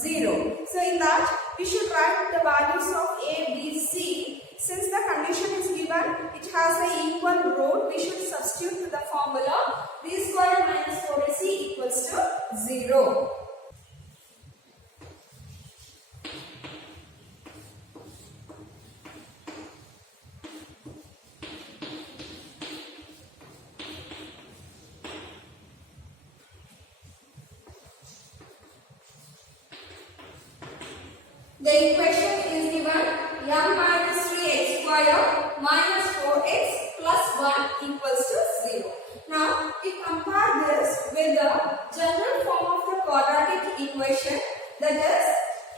0. So in that we should write the values of A, B, C. Since the condition is given, it has an equal root, we should substitute to the formula B square minus 4AC equals to 0. The equation is given m minus 3x square minus 4x plus 1 equals to 0. Now we compare this with the general form of the quadratic equation, that is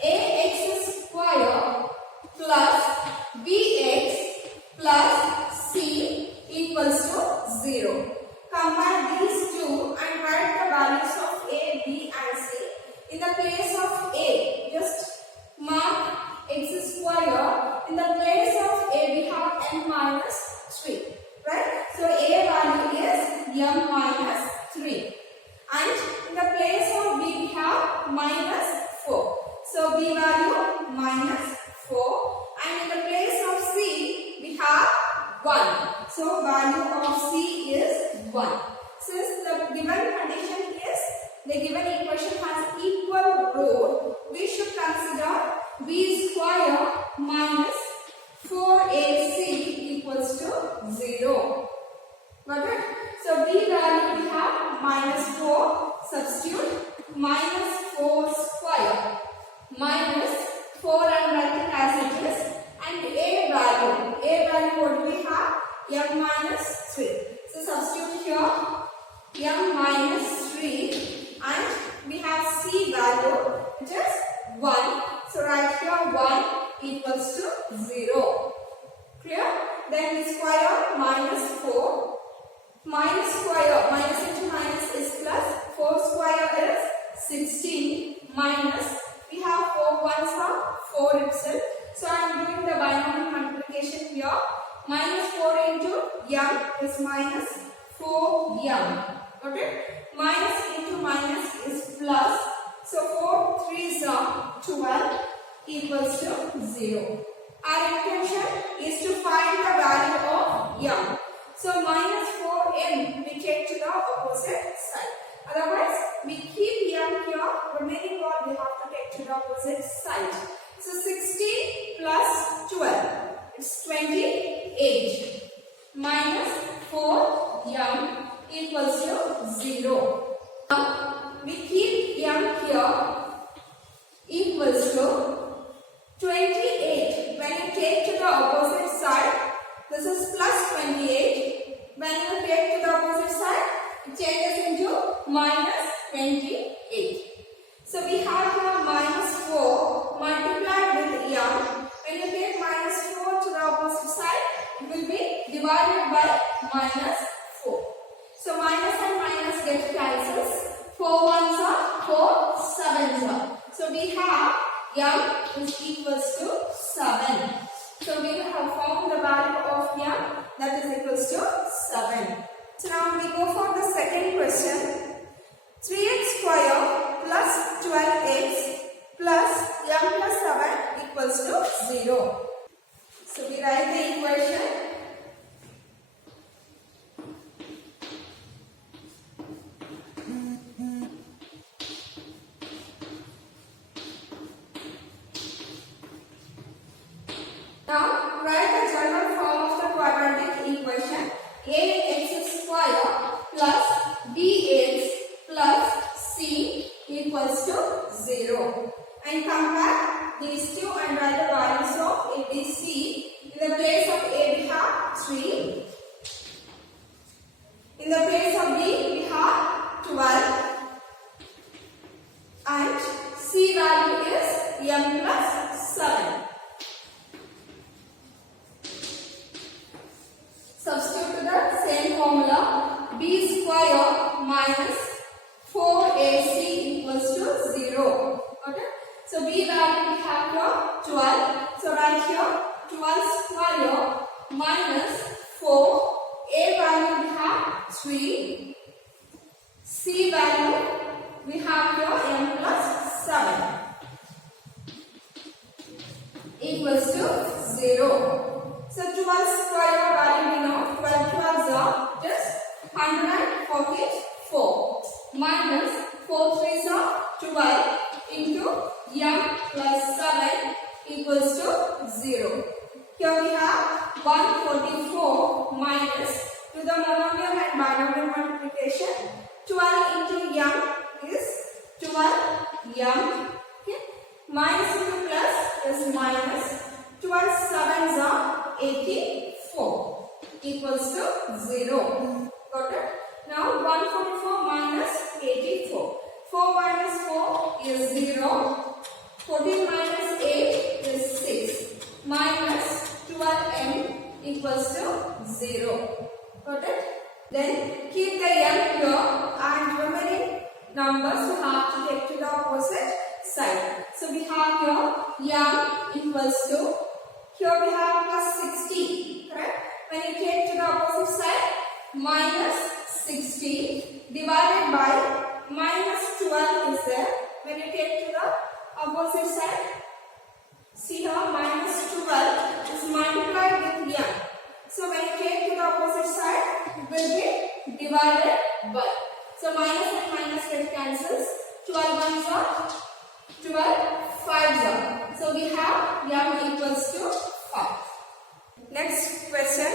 ax square plus bx plus c equals to 0. Compare these two and write the values of a, b and c. In the place of a, just mark x square. In the place of a, we have m minus 3. Right? So a value is m minus 3. And in the place of b, we have minus 4. So b value minus 4. And in the place of c, we have 1. So value of c is 1. Since the given condition is the given equation has equal root, we should consider b square minus 4ac equals to 0. Got it? So b value we have minus 4, substitute minus 4 square minus 4 and writing as it is, and a value what do we have? M minus 3. So substitute here m minus 3 and we have c value which is 1. So write here 1 equals to 0. Clear? Then we square minus 4. Minus square, minus into minus is plus. 4 square is 16 minus. We have 4 ones are 4 itself. So I am doing the binomial multiplication here. Minus 4 into m is minus 4m. Okay? Minus into minus is plus. So 4 3s are 12 equals to 0. Our intention is to find the value of m. So minus 4m we take to the opposite side. Otherwise we keep m here, remaining all we have to take to the opposite side. So 16 plus 12, it's 28 minus 4m equals to 0. Now we keep m here equals to 28. When you take to the opposite side, this is plus 28. When you take to the opposite side, it changes into minus 28. So we have here minus 4 multiplied with m. When you take minus 4 to the opposite side, it will be divided by minus 4. So minus and minus get cancels. 4 ones are 4 sevens are. So we have m is equals to 7. So we have found the value of m, that is equals to 7. So now we go for the second question. 3x square plus 12x plus m plus 7 equals to 0. So we write the equation. Now write the general form of the quadratic equation. Ax square plus bx plus c equals to 0. And compare these two and write the values of a, b, c. In the place of a we have 3. In the place of b we have 12. And c value is m plus 7. Substitute to the same formula. B square minus 4ac equals to 0. Okay? So b value we have here 12. So write here 12 square minus 4. A value we have 3. C value we have here m plus 7. equals to 0. So 12 square value we know 12 12s are just 144 minus 4 3s are 12 into m plus 7 equals to 0. Here we have 144 minus to the monomial and binomial multiplication 12 into m is 12m. Okay. Minus into plus is minus 12 sevens are 84 equals to 0. Got it? Now 144 minus 84. 4 minus 4 is 0. 14 minus 8 is 6. Minus 12m equals to 0. Got it? Then keep the m here and remaining numbers you have to take to the opposite side. So we have here m equals to, here we have plus 60, correct? When you take to the opposite side, minus 60 divided by minus 12 is there. When you take to the opposite side, see here minus 12 is multiplied with m. So when you take to the opposite side, it will be divided by. So minus and minus get cancels. 12 ones are 12 5s are. So we have m equals to 5. Next question.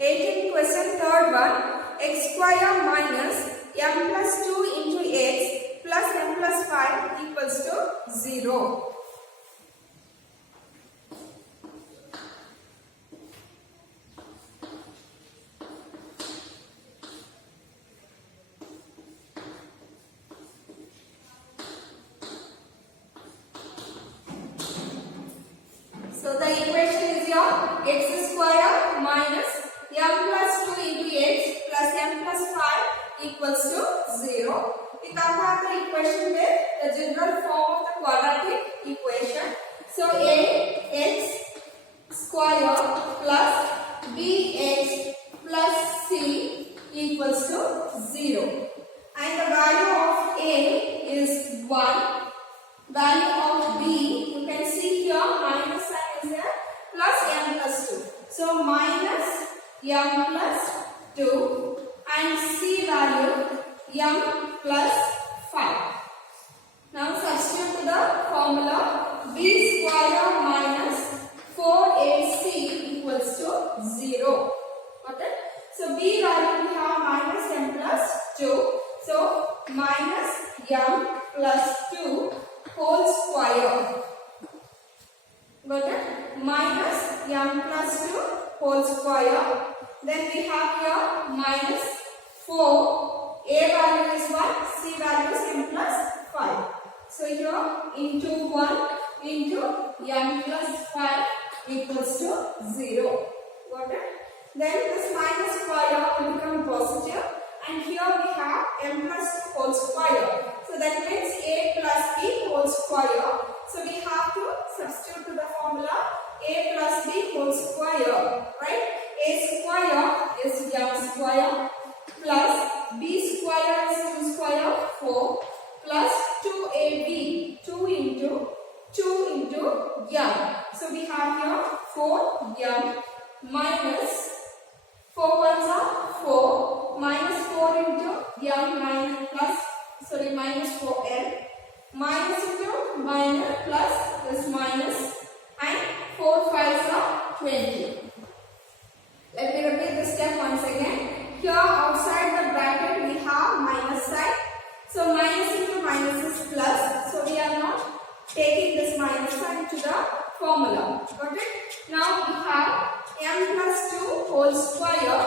18th question, third one. X square minus m plus 2 into x plus m plus 5 equals to 0. So the equation is your x square minus m plus 2 into x plus m plus 5 equals to 0. We compare the equation with the general form of the quadratic equation. So ax square plus bx plus c equals to 0. And the value of a is 1. Value of b, you can see here minus sign is there, plus m plus 2. So minus m plus 2 and c value m plus 5. Now substitute to the formula b square minus 4ac equals to 0. Got it? So b value we have minus m plus 2. So minus m plus 2 whole square. Got it? Minus m plus 2 whole square. Then we have here minus 4. A value is 1. C value is m plus 5. So here into 1 into m plus 5 equals to 0. Got it? Then this minus square will become positive. And here we have m plus 2 whole square. So that means a plus b whole square. So we have to substitute to the formula a plus b whole square. Right? A square is m square plus b square is 2 square 4 plus 2ab 2 into m. So we have here 4m minus 4 ones are 4 minus 4 into m minus 4n minus into minus plus is minus and 4 5s are 20. Let me repeat this step once again. Here outside the bracket we have minus sign. So minus into minus is plus. So we are not taking this minus sign to the formula. Got it? Now we have m plus 2 whole square.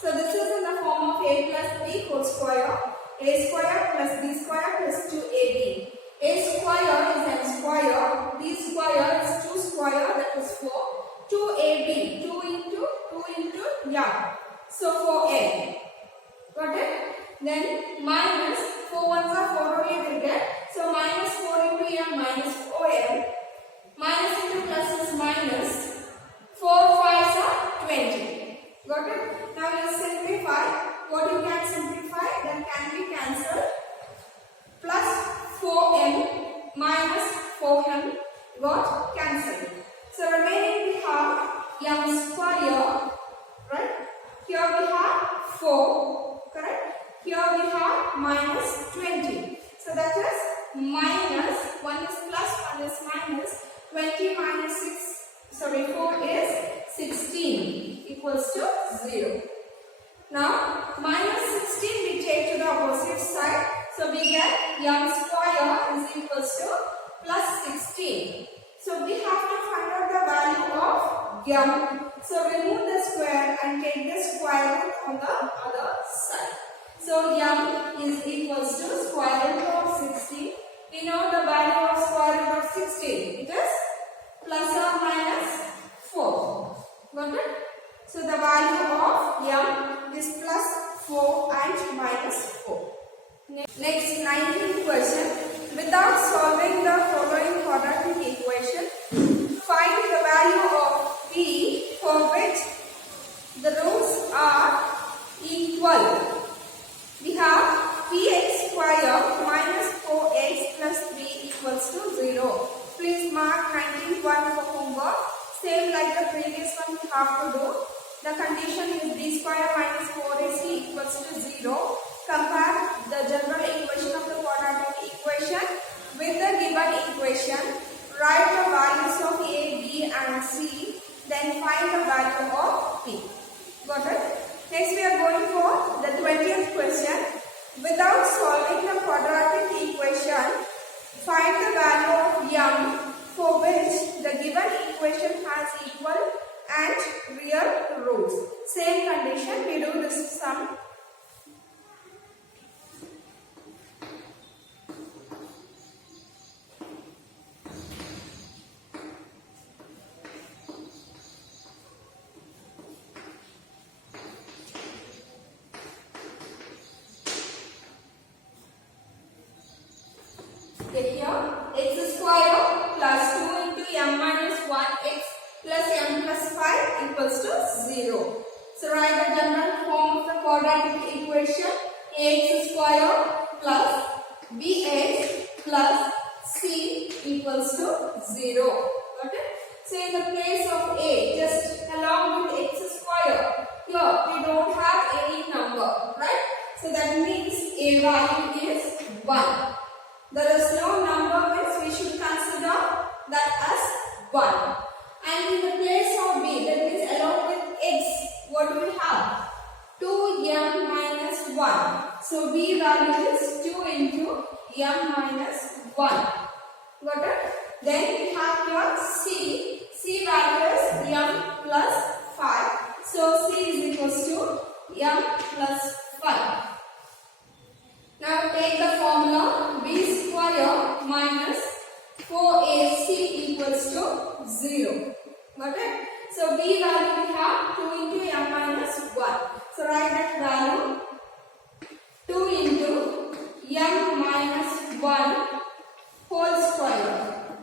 So this is in the form of a plus b whole square. A square plus b square plus 2ab. A square is m square. B square is 2 square, that is 4. 2ab 2 into m. So 4n. Got it? Then minus 4 ones are 4 only will get. So minus 4 into m minus 4m. Minus into plus is minus. 4 5s are 20. Got it? Now you simplify. What you can simplify, then can be cancelled. minus 20 minus 4 is 16 equals to 0. Now minus 16 we take to the opposite side. So we get m square is equals to plus 16. So we have to find out the value of m. So remove the square and take the square root on the other side. So m is equals to square root of 16. We know the value of square root of 16. It is plus or minus 4. Got it? So the value of m is plus 4 and minus 4. Next 19th question. Without solving the following quadratic equation, find the value of p for which the roots are equal. We have px square minus 4x plus 3 equals to 0. Please mark 19th one for homework. Same like the previous one we have to do. The condition is b square minus 4ac equals to 0. Compare the general equation of the quadratic equation with the given equation. Write the values of a, b and c. Then find the value of p. Got it? Next we are going for the 20th question. Without solving the quadratic equation, find the value of m for which the given equation has equal and real roots. Same condition, we do this sum. Here x square plus 2 into m minus 1x plus m plus 5 equals to 0. So write the general form of the quadratic equation. Ax square plus bx plus c equals to 0. Got it? So in the place of a, just along with x square, here we don't have any number, right? So that means a value is 1. There is no number which we should consider that as 1. And in the place of b, that means along with x, what do we have? 2m minus 1. So b value is 2 into m minus 1. Got it? Then we have here c. C value is m plus 5. So c is equals to m plus 5. Now take the formula b square minus 4ac equals to 0. Got it? So b value we have 2 into m minus 1. So write that value 2 into m minus 1 whole square.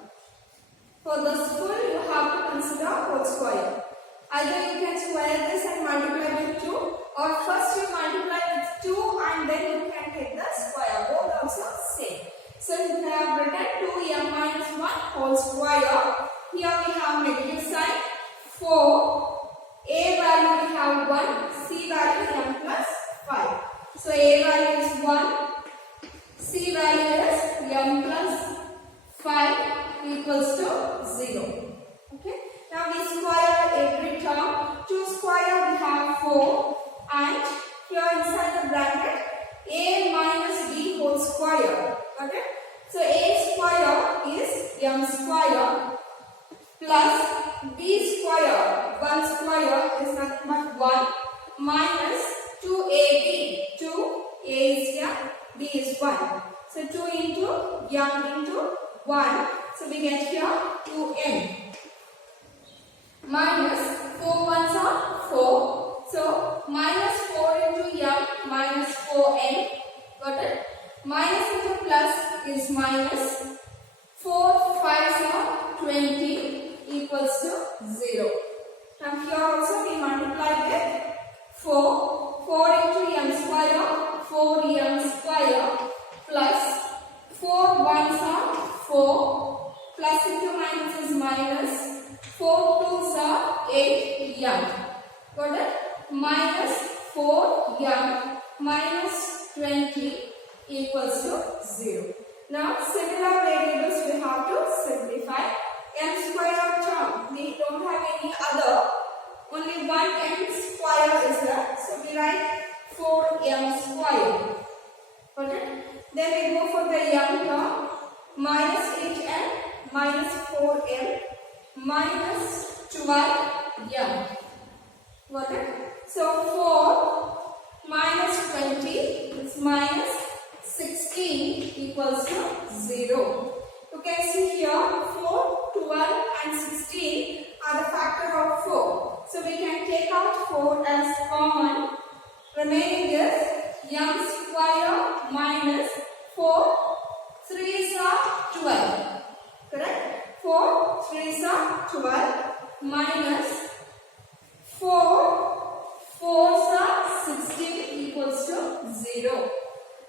For the full you have to consider whole square. Either you can square this and multiply with 2, or first you multiply with 2 and then you can take the square. Both also same. So you have written 2m minus 1 whole square. Here we have negative sign. 4. A value we have 1. C value m plus 5. So A value is 1. C value is m plus 5 equals to 0. Okay. Now we square every term. 2 square we have 4. And here inside the bracket a minus b whole square. Okay. So a square is m square plus b square. 1 square is nothing but 1 minus 2ab. 2a is m, b is 1. So 2 into m into 1. So we get here 2m minus 4 ones are 4. So minus 4 into m minus 4n. Got it? Minus into plus is minus. 4 5s are 20 equals to 0. And here also we multiply with 4. 4 into m square, 4m square plus 4 ones are 4. Plus into minus is minus. 4 2s are 8m. Got it? Minus 4m minus 20 equals to 0. Now similar variables we have to simplify. M square term, we don't have any other, only one m square is there. So we write 4m square. Okay. Then we go for the m term, minus 8m minus 4m minus 12m. Got it? So 4 minus 20 is minus 16 equals to 0. You can see here 4, 12 and 16 are the factor of 4. So we can take out 4 as common. Remaining is m square minus 4 3s are 12. Correct? 4 3s are 12 minus 4 4s are 16 equals to 0.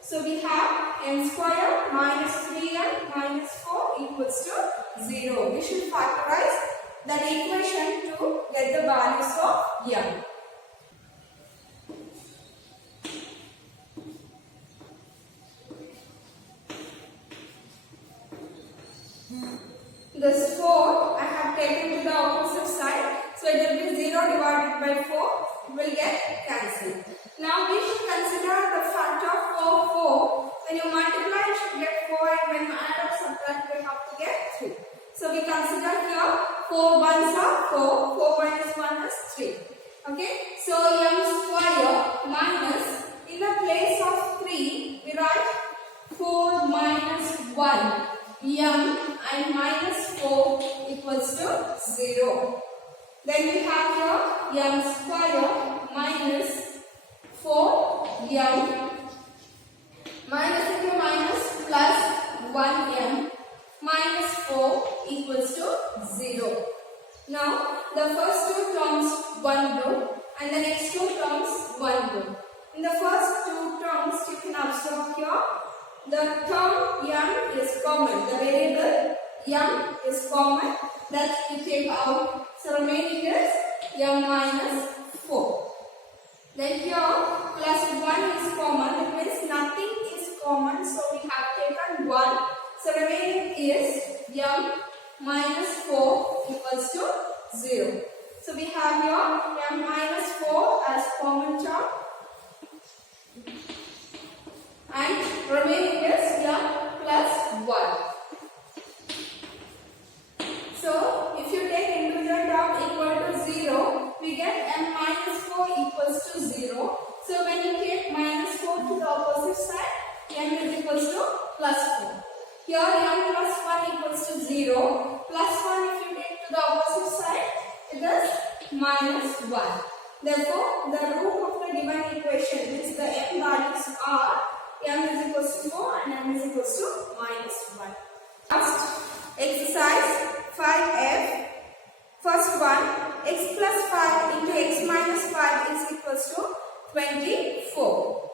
So we have m square minus 3m minus 4 equals to 0. We should factorize that equation to get the values of m. This 4 I have taken to the opposite side. So it will be 0 divided by 4 will get cancelled. Now we should consider the factor 4, 4. When you multiply you should get 4 and when you add or subtract we have to get 3. So we consider here 4 ones are 4, 4 minus 1 is 3. Okay. So m square minus, in the place of 3 we write 4 minus 1 m and minus 4 equals to 0. Then we have here m square minus 4m minus into minus plus 1m minus 4 equals to 0. Now the first two terms 1 row and the next two terms 1 row. In the first two terms you can observe here the term m is common. The variable m is common, that we take out. So remaining is m minus 4. Then here plus 1 is common. That means nothing is common. So we have taken 1. So remaining is m minus 4 equals to 0. So we have here m minus 4 as common term. And remaining is m plus 1. So if you take individual term equal to 0, we get m minus 4 equals to 0. So when you take minus 4 to the opposite side, m is equals to plus 4. Here m plus 1 equals to 0. Plus 1 if you take to the opposite side, it is minus 1. Therefore, the root of the given equation is the m values are m is equals to 4 and m is equals to minus 1. First exercise 5f. First one, x plus 5 into x minus 5 is equals to 24.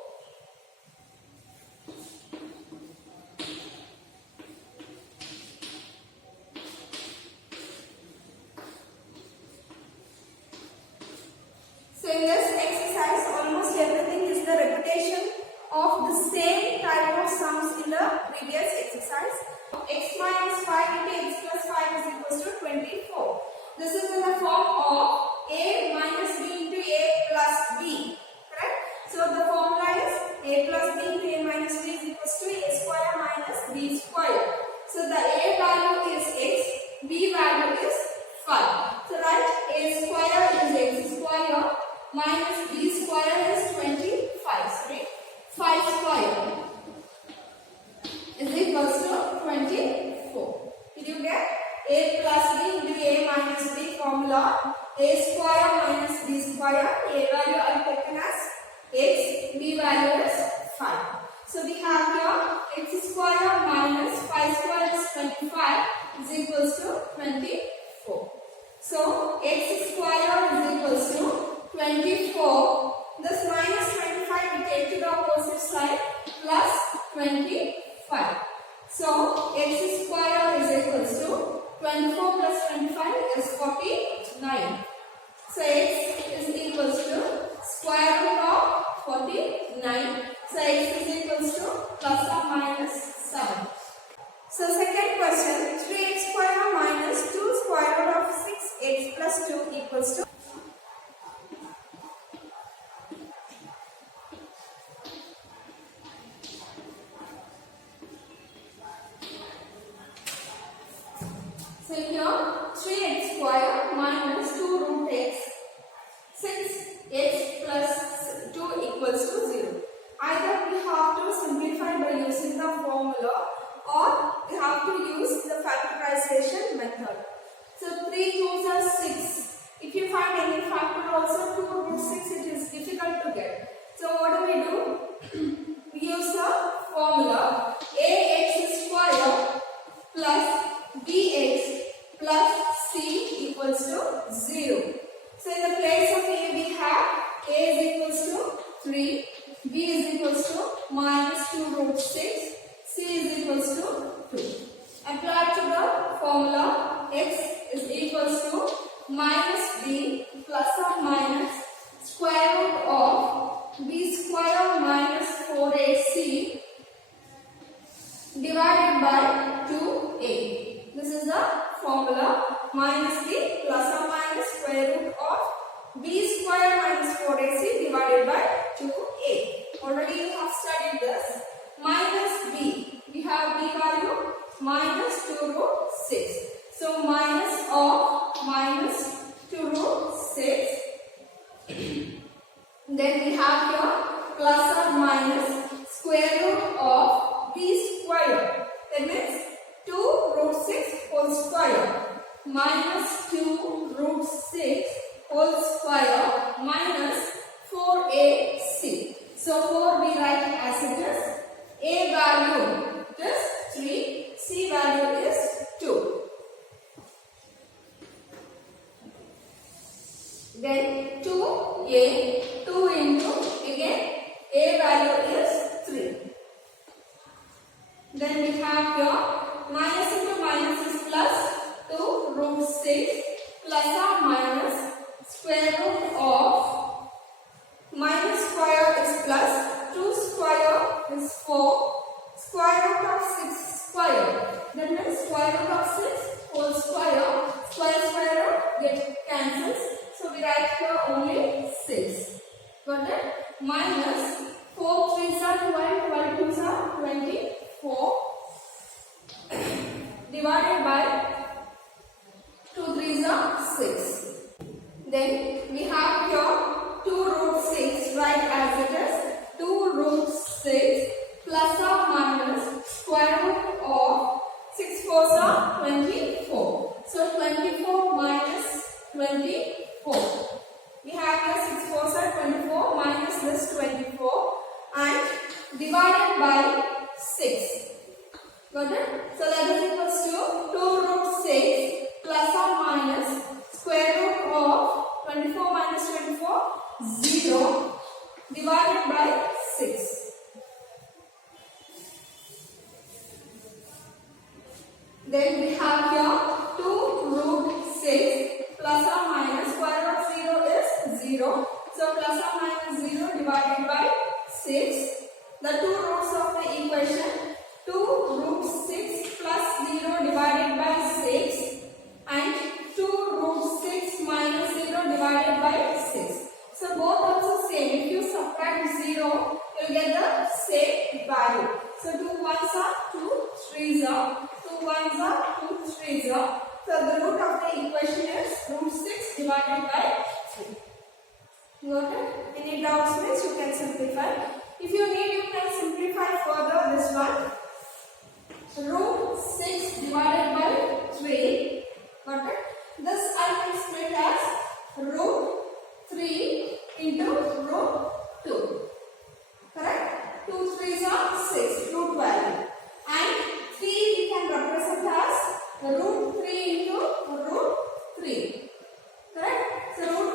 So in this exercise, almost everything is the repetition of the same type of sums in the previous exercise. X minus 5 into x plus 5 is equals to 24. This is in the form of a minus b into a plus b. Correct? So the formula is a plus b into a minus b is equals to a square minus b square. So the a value is x, b value is 5. So write a square is x square minus b square is 25. Sorry, 5 square is equals to 24. Did you get? A plus b into a minus b formula. A square minus b square. A value I have taken as x, b value is 5. So we have here x square minus 5 square is 25 is equals to 24. So x square is equals to 24. This minus 25 we take to the opposite side plus 25. So x square is equals to 24 plus 25 is 49. So x is equals to square root of 49. So x is equals to plus or minus 7. So here 3x square minus 2 root x, 6x plus 2 equals to 0. Either we have to simplify by using the formula or we have to use the factorization method. So 3 2s are 6. If you find any factor also 2 root 6, it is difficult to get. So what do? We use the formula ax square plus bx plus c equals to 0. So in the place of a we have a is equals to 3, b is equals to minus 2 root 6, c is equals to 2. Apply to the formula x is equals to minus b plus or minus square root of b square minus 4ac divided by 2a. This is the formula minus b plus or minus square root of b square minus 4ac divided by 2a. Already you have studied this. Minus b, we have b value minus 2 root 6. So minus of minus 2 root 6. Then we have here plus or minus square root of b square. That means 2 root 6 whole square minus 2 root 6 whole square minus 4ac. So 4 we write as it is. A value is 3, c value is 2. Then 2a, 2 into again a value is 3. Then we have here minus into minus is plus 2 root 6 plus or minus square root of minus square is plus 2 square is 4 square root of 6 square. That means square root of 6 whole square. Square root get cancels. So we write here only 6. Got it? Minus 4 3s are 12, 12 2s are 24 divided by 2 3s are 6. Then we have here 2 root 6, write as it is 2 root 6 plus or minus square root of 6 4s are 24. So 24 minus 24. We have here 6 4s are 24 minus this 24 and divided by 6. Got it? So that is equals to 2 root 6 plus or minus square root of 24 minus 24, 0 divided by 6. Then we have here 2 root 6 plus or minus square root of 0 is 0. So plus or minus 0 divided by 6. The two roots of the equation 2 root 6 plus 0 divided by 6 and 2 root 6 minus 0 divided by 6. So both also same. If you subtract 0, you will get the same value. So 2 1s are 2 3s are 2 1s are 2 3s are. So the root of the equation is root 6 divided by 3. Got it? Any doubts means you can simplify. If you need, you can simplify further this one. Root 6 divided by 3. Got it? This I can split as root 3 into root 2. Correct? 2 3s are 6, root value. And 3 we can represent as root 3 into root 3. Correct? So root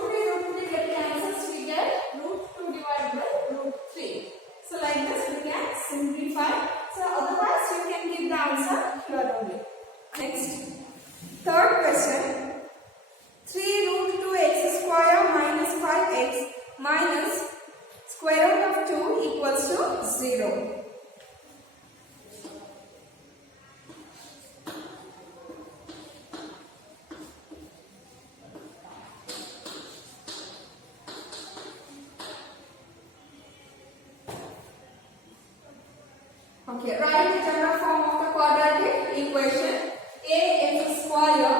3 get cancels, we get root 2 divided by root 3. So like this we can simplify. So otherwise you can give the answer here only. Next, third question. 3 root 2x square minus 5x minus square root of 2 equals to 0. Okay, write the general form of the quadratic equation. Ax square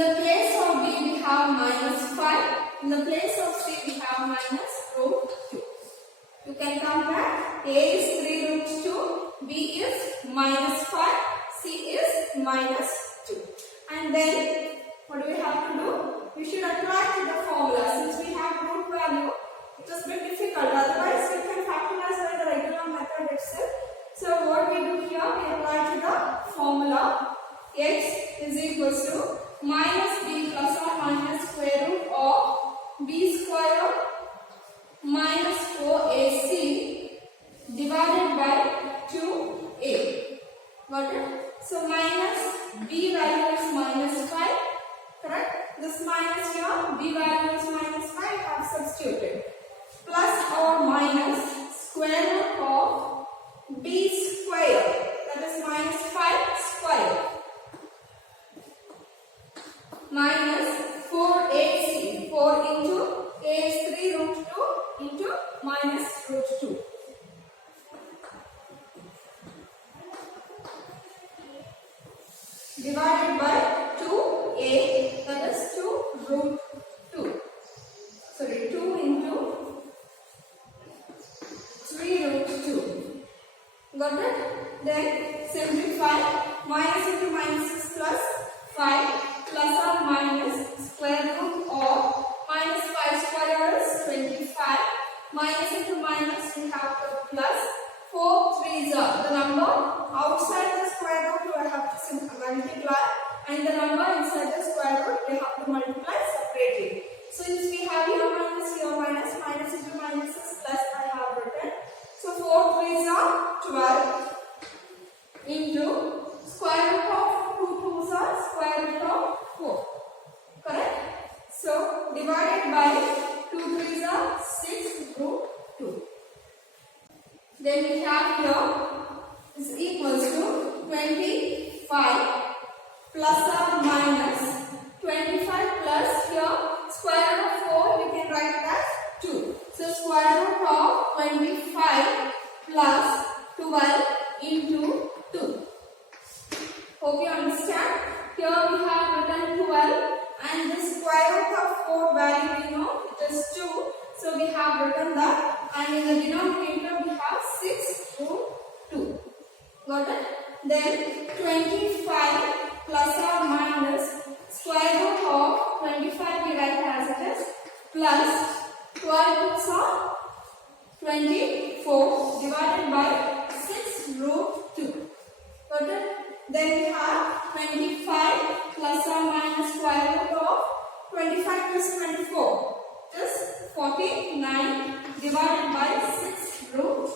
the place of b we have minus 5. In the place of c we have minus root 2. You can come back. A is 3 root 2, b is minus 5, c is minus 2. And then what do we have to do? We should apply to the formula. Since we have root value, it is a bit difficult. Otherwise, we can factorize by the regular method itself. So what we do here, we apply to the formula. X is equals to minus b plus or minus square root of b square minus 4ac divided by 2a. Got it? So minus b value is minus 5. Correct? This minus here, b value is minus 5. I have substituted. Plus or minus square root of b square. That is minus 5 square. Minus 4ac. 4 into a is 3 root 2 into minus root 2. Divided by 2a, that is 2 root 2. Sorry, 2 into 3 root 2. Got it? Then simplify. Minus into minus is plus 5 plus or minus square root of minus 5 square is 25. Minus into minus we have to plus 4 3s are the number outside the square root we have to multiply, and the number inside the square root we have to multiply separately. So since we have here minus minus into minus is plus I have written. So 4 3s are 12 into square root of 2 2s are square root of 4. Correct? So divided by 2 3s are 6 root 2. Then we have here is equals to 25 plus or minus 25 plus here square root of 4 we can write it as 2. So square root of 25 plus 12 into 2. Hope you understand. Here we have written 12 and the square root of 4 value we know it is 2. So we have written that, and in the denominator we have 6 root 2. Got it? Then 25 plus or minus square root of 25 we write as it is plus 12 roots are 24 divided by 6 root 2. Got it? Then we have 25 plus or minus square root of 25 plus 24 is 49 divided by 6 root.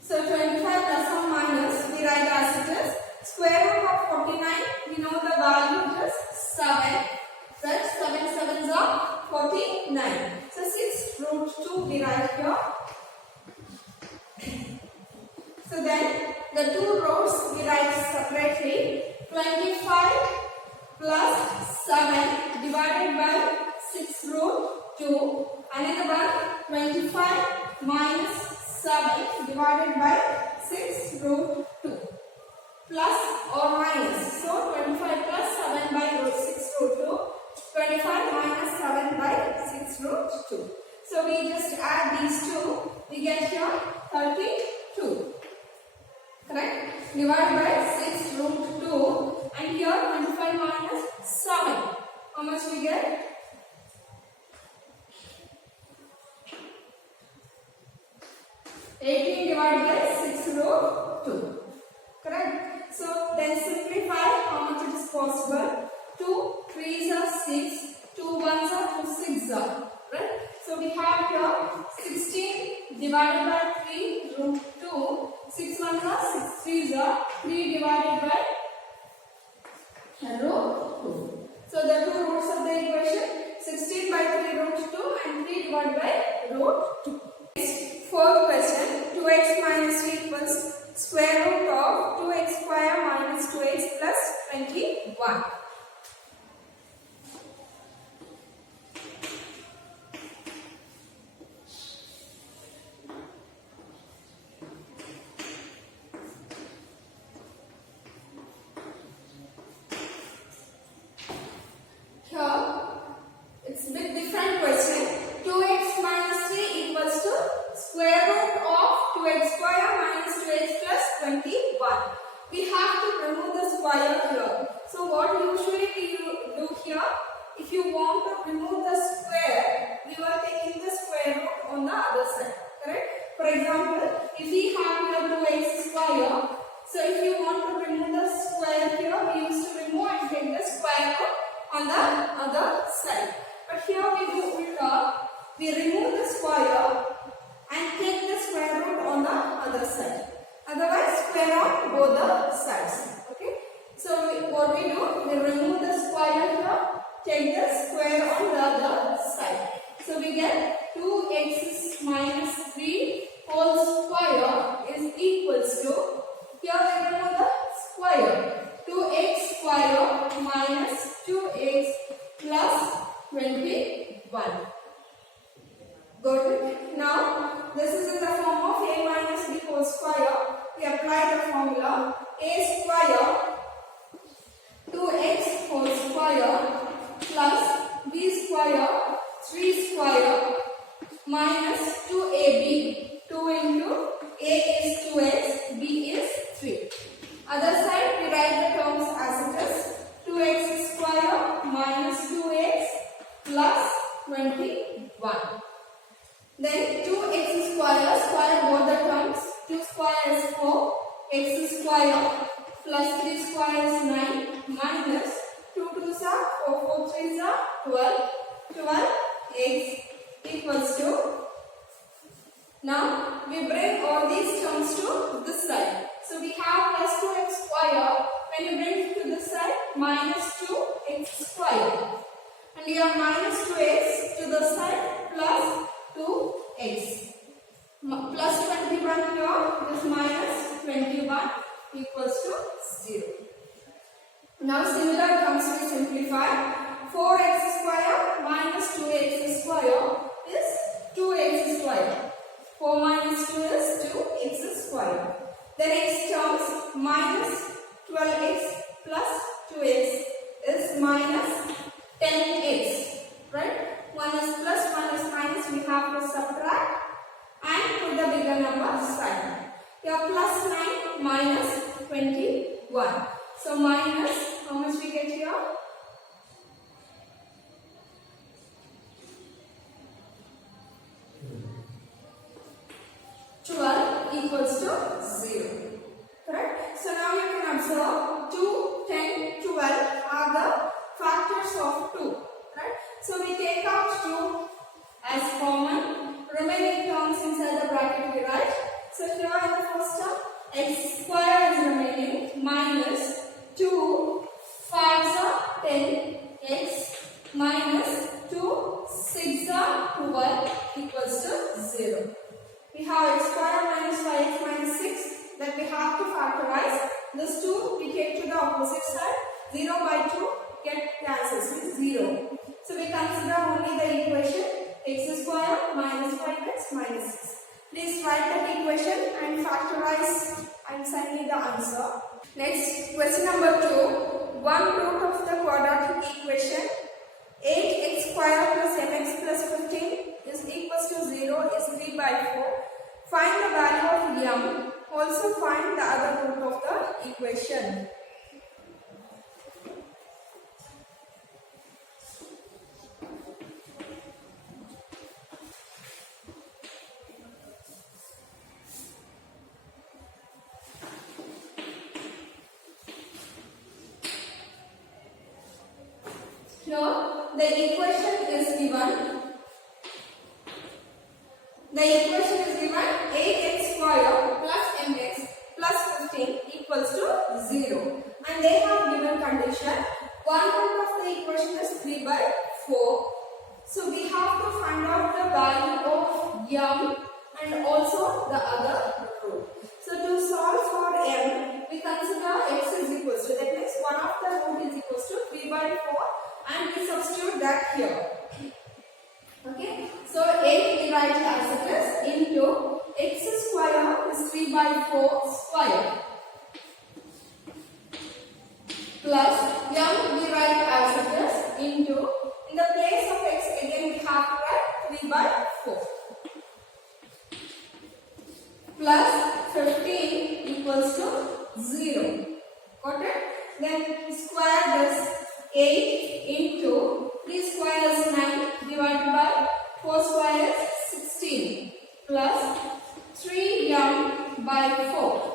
So 25 plus or minus we write as it is square root of 49. We know the value is 7. That 7 sevens are 49. So 6 root 2 we write here. So then the two rows we write separately. 25 plus 7 divided by 6 root 2. Another one 25 minus 7 divided by 6 root 2. Plus or minus. So 25 plus 7 by root 6 root 2. 25 minus 7 by 6 root 2. So we just add these two. We get here 32. Correct? Divided by 6 root 2. And here 25 minus 7. How much we get? 18 divided by 6 root 2. Correct? So then simplify how much it is possible. 2 3s are 6, 2 1s are 2 6s are. Right? So we have here 16 divided by 3 root 2. 6 1s are 6 3s are 3 divided by root 2. So the two roots of the equation 16 by 3 root 2 and 3 divided by root 2. Fourth question, 2x minus 3 equals square root of 2x square minus 2x plus 21. 21. We have to remove the square here. So what usually we do here, if you want to remove the square, you are taking the square root on the other side. Correct? For example, if we have here 2x square, so if you want to remove the square here, we used to remove and take the square root on the other side. But here we do ulta, we remove the square and take the square root on the other side. Otherwise, square on both the sides. Okay. So what we do, we remove the square here, take the square on the other side. So we get 2x minus 3 whole square is equals to, here we remove the square, 2x square minus 2x plus 21. Got it? Now, this is in the form of a minus b whole square. We apply the formula a square 2x whole square plus b square 3 square minus 2ab. 2 into a is 2x, b is 3. Other side we write the terms as it is 2x square minus 2x plus 21. Then 2x square both the terms. 2 square is 4, x square plus 3 square is 9 minus 2 2s are 4, 4 3s are 12. 12x equals to, now we bring all these terms to this side. So we have plus 2x square, when you bring it to this side, minus 2x square. And you have minus 2x to the side plus 2x. Plus 21 here, this minus 21 equals to 0. Now similar terms we simplify. 4x square minus 2x square is 2x square. 4 minus 2 is 2x square. Then x terms minus 12x plus 2x is minus 10x. Right? 1 is plus, 1 is minus. We have to subtract and put the bigger number sign. Here plus 9 minus 21. So minus, how much we get here? 12 equals to 0. Correct? So now you can observe 2, 10, 12 are the factors of 2. Right? So we take out 2 as common. Remaining terms inside the bracket we write. So here in the first term, x square is remaining minus 2, 5s are 10, x minus 2, 6 are 12 equals to 0. We have x square minus 5x minus 6 that we have to factorize. This 2 we take to the opposite side. 0 by 2 get cancels with 0. So we consider only the equation x square minus 5x minus 6. Please write that equation and factorize and send me the answer. Next, question number 2. One root of the quadratic equation 8x square plus mx plus 15 is equals to 0 is 3 by 4. Find the value of m. Also find the other root of the equation. Here the equation is given. The equation is given 8x square plus mx plus 15 equals to 0. And they have given condition. One root of the equation is 3 by 4. So we have to find out the value of m and also the other root. So to solve for m, we consider x is equals to, that means one of the root is equals to 3 by 4 and we substitute that here. Okay, so 8 we write as it is into x square is 3 by 4 square plus m we write as it is into, in the place of x again we have to write 3 by 4 plus 15 equals to 0. Got it? Then square this 8 into 3 square is 9 divided by 4 square is 16 plus 3m by 4.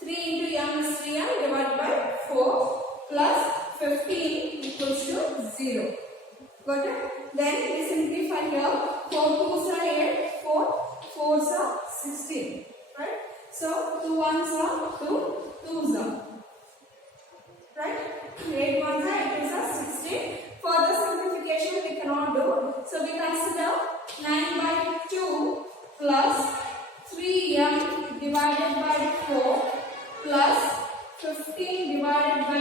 3 into m is 3m divided by 4 plus 15 equals to 0. Got it? Then we simplify here. 4 2s are 8, 4 4s are 16. Right? So 2 1s are 2, 2s are. Right? 8 1s are 8 2s are 16. Further simplification we cannot do. So we consider 9 by 2 plus 3m divided by 4 plus 15 divided by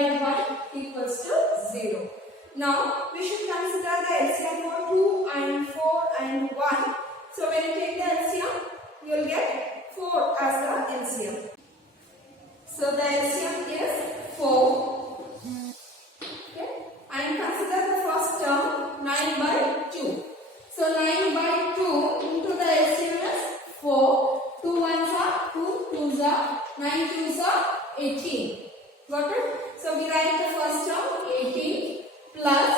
1 equals to 0. Now we should consider the LCM for 2 and 4 and 1. So when you take the LCM, you will get 4 as the LCM. So the LCM is 4. Okay. And consider the first term 9 by 2. So 9 by 2 into the LCM is 4. 2 1s are 2, 2s are 9 2s are 18. Got it? So we write the first term 18 plus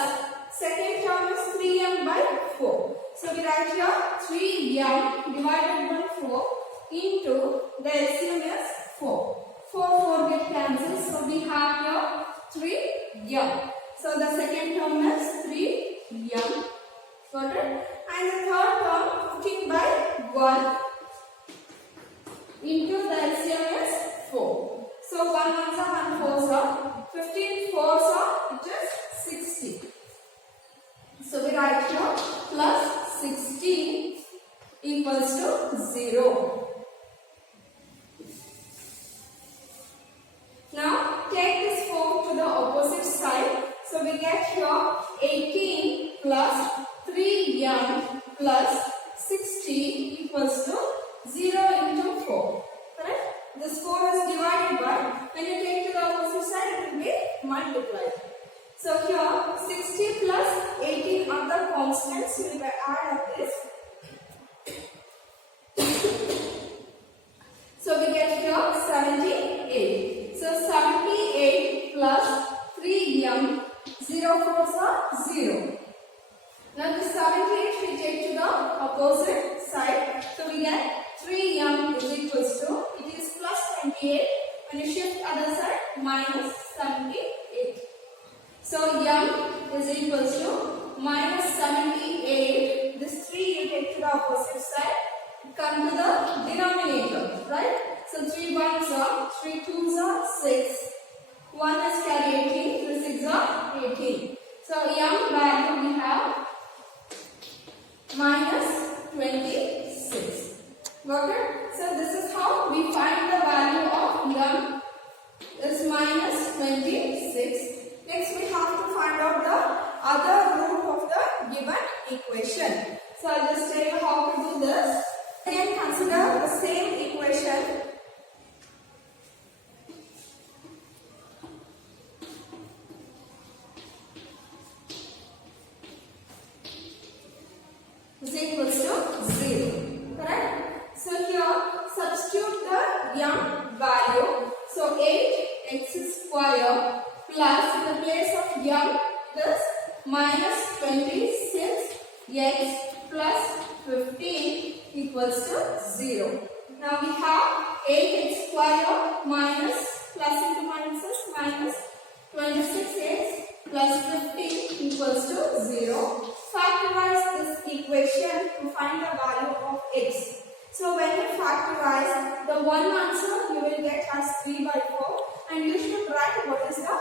second term is 3m by 4. So we write here 3m divided by 4 into the LCM is 4. 4 get cancelled. So we have here 3m. So the second term is 3m. Got it? And the third term 15 by 1 into the LCM is 4. So 1 1s are 1 4s are 15 4s are it is 60. So we write here plus 16 equals to 0. Now take this 4 to the opposite side. So we get here 18 plus 3m plus 60 equals to 0 into 4. Correct? This 4 is divided by, when you take to the opposite side, it will be multiplied. So here 60 plus 18 are the constants. We will add up this. So we get here 78. So 78 plus 3m, 0 4s are 0. Now the 78 we take to the opposite side. So we get 3m is equals to, it is plus 28. When you shift other side, minus 78. So m is equals to minus 78. This 3 you take to the opposite side. Come to the denominator, right? So 3 1s are, 3 2s are 6. 1 is carry 18, 3 6 are 18. So m value we have minus 26. Got it? So this is how we find the value of m is minus 26. Next we have to find out the other root of the given equation. So I'll just tell you how to do this. Again consider the same equation. Is equals to 0. Correct? So here substitute the m value. So 8x square plus in the place of m this minus 26x plus 15 equals to 0. Now we have 8x square minus plus into minus minus 26x plus 15 equals to 0. Factorize this equation to find the value of x. So when you factorize, the one answer you will get as 3 by 4 and you should write what is the